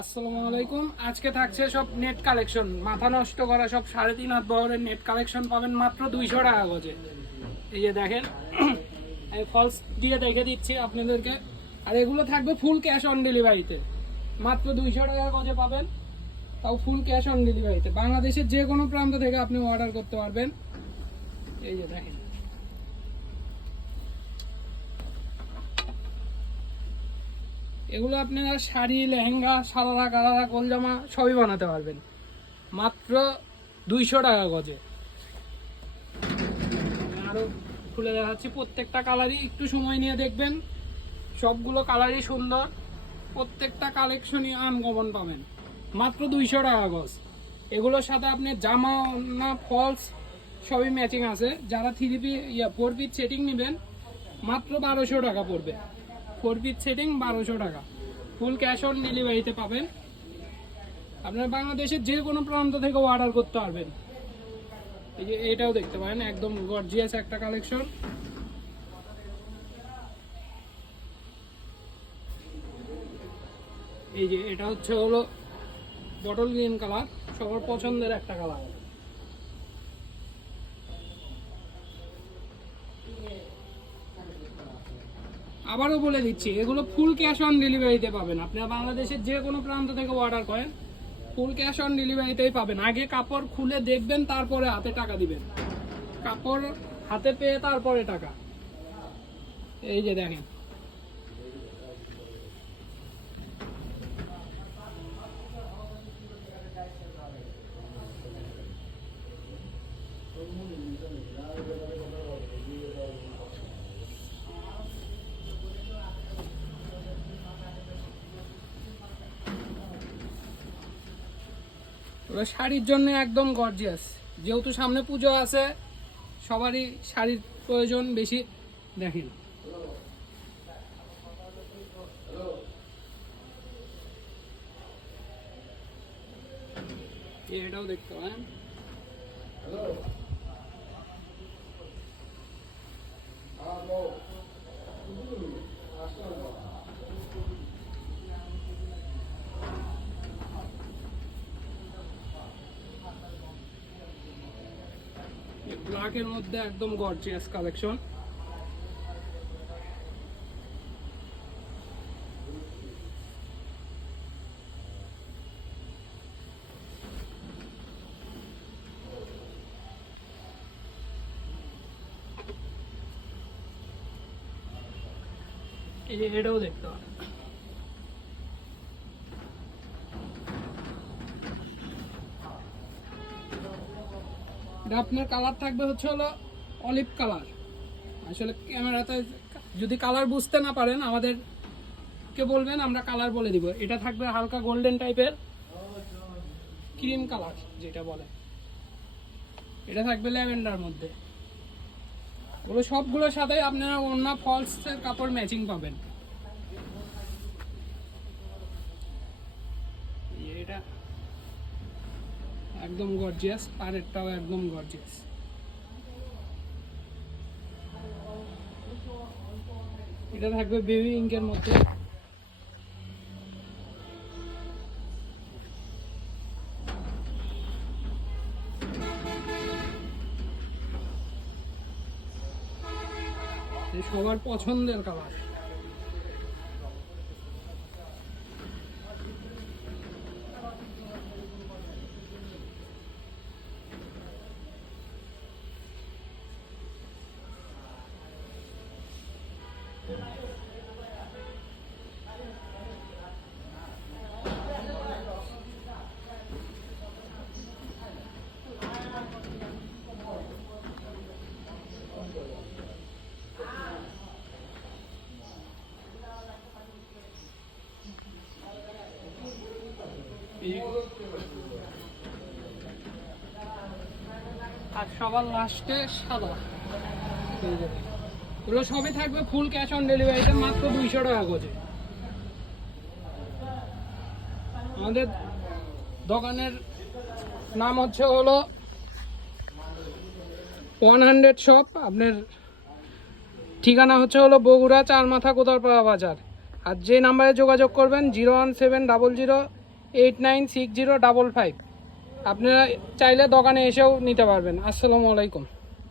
আসসালামু আলাইকুম। আজকে থাকছে সব নেট কালেকশন মাথা নষ্ট করা সব সাড়ে তিন হাত বহরের নেট কালেকশন পাবেন মাত্র দুইশো টাকা গজে। এই যে দেখেন আমি ফলস দিয়ে দেখে দিচ্ছি আপনাদেরকে। আর এগুলো থাকবে ফুল ক্যাশ অন ডেলিভারিতে মাত্র দুইশো টাকা গজে পাবেন, তাও ফুল ক্যাশ অন ডেলিভারিতে বাংলাদেশের যে কোনো প্রান্ত থেকে আপনি অর্ডার করতে পারবেন। এই যে দেখেন। এগুলো আপনারা শাড়ি, লেহেঙ্গা সারারা গালারা, গোলজামা সবই বানাতে পারবেন। মাত্র দুইশো টাকা গজে। আমি আরও খুলে দেখাচ্ছি, প্রত্যেকটা কালারই একটু সময় নিয়ে দেখবেন। সবগুলো কালারই সুন্দর। প্রত্যেকটা কালেকশনই আনকমন পাবেন। মাত্র দুইশো টাকা গজ। এগুলোর সাথে আপনি জামা না ফলস সবই ম্যাচিং আছে। যারা থ্রি পি ইয়া ফোর পিস সেটিং নেবেন, মাত্র বারোশো টাকা পড়বে। ফোর সেটিং বারোশো টাকা। ফুল ক্যাশ অন ডেলিভারিতে পাবেন। আপনার বাংলাদেশের যে কোনো প্রান্ত থেকে অর্ডার করতে পারবেন। এই যে এটাও দেখতে পারেন, একদম গর্জিয়াস একটা কালেকশন এই যে এটা হচ্ছে হলো বটল গ্রিন কালার সবার পছন্দের একটা কালার আবারও বলে দিচ্ছি, এগুলো ফুল ক্যাশ অন ডেলিভারিতে পাবেন। আপনারা বাংলাদেশের যে কোনো প্রান্ত থেকে অর্ডার করেন ফুল ক্যাশ অন ডেলিভারিতেই পাবেন। আগে কাপড় খুলে দেখবেন, তারপরে হাতে টাকা দিবেন। কাপড় হাতে পেয়ে তারপরে টাকা। এই যে দেখেন। শাড়ির জন্য একদম গর্জিয়াস যেহেতু সামনে পুজো আছে, সবারই শাড়ির প্রয়োজন বেশি, দেখেন। এটাও দেখতে পারেন। ব্ল্যাকের মধ্যে একদম গর্জিয়াস কালেকশন এই যে এটাও দেখতে পারেন। এটা আপনার কালার থাকবে হচ্ছে হলো অলিভ কালার আসলে ক্যামেরাতে যদি কালার বুঝতে না পারেন আমাদের কে বলবেন, আমরা কালার বলে দিব। এটা থাকবে হালকা গোল্ডেন টাইপের ক্রিম কালার যেটা বলে। এটা থাকবে ল্যাভেন্ডার মধ্যে। ওগুলো সবগুলোর সাথে আপনারা অন্য ফলসের কাপড় ম্যাচিং পাবেন এটা একদম গর্জিয়াস আর পাড়েরটাও একদম গর্জিয়াস এটা থাকবে বেবি ইঙ্কের মধ্যে। সবার পছন্দের কালার আর সবার লাস্টে সাদা। ওগুলো সবই থাকবে ফুল ক্যাশ অন ডেলিভারিতে মাত্র দুইশো টাকা করে। আমাদের দোকানের নাম হচ্ছে হলো ওয়ান হান্ড্রেড শপ আপনার ঠিকানা হচ্ছে হলো বগুড়া চার মাথা কোদারপাড়া বাজার। আর যে নাম্বারে যোগাযোগ করবেন zero one seven double zero eight nine six zero double five আপনারা চাইলে দোকানে এসেও নিতে পারবেন। আসসালামু আলাইকুম।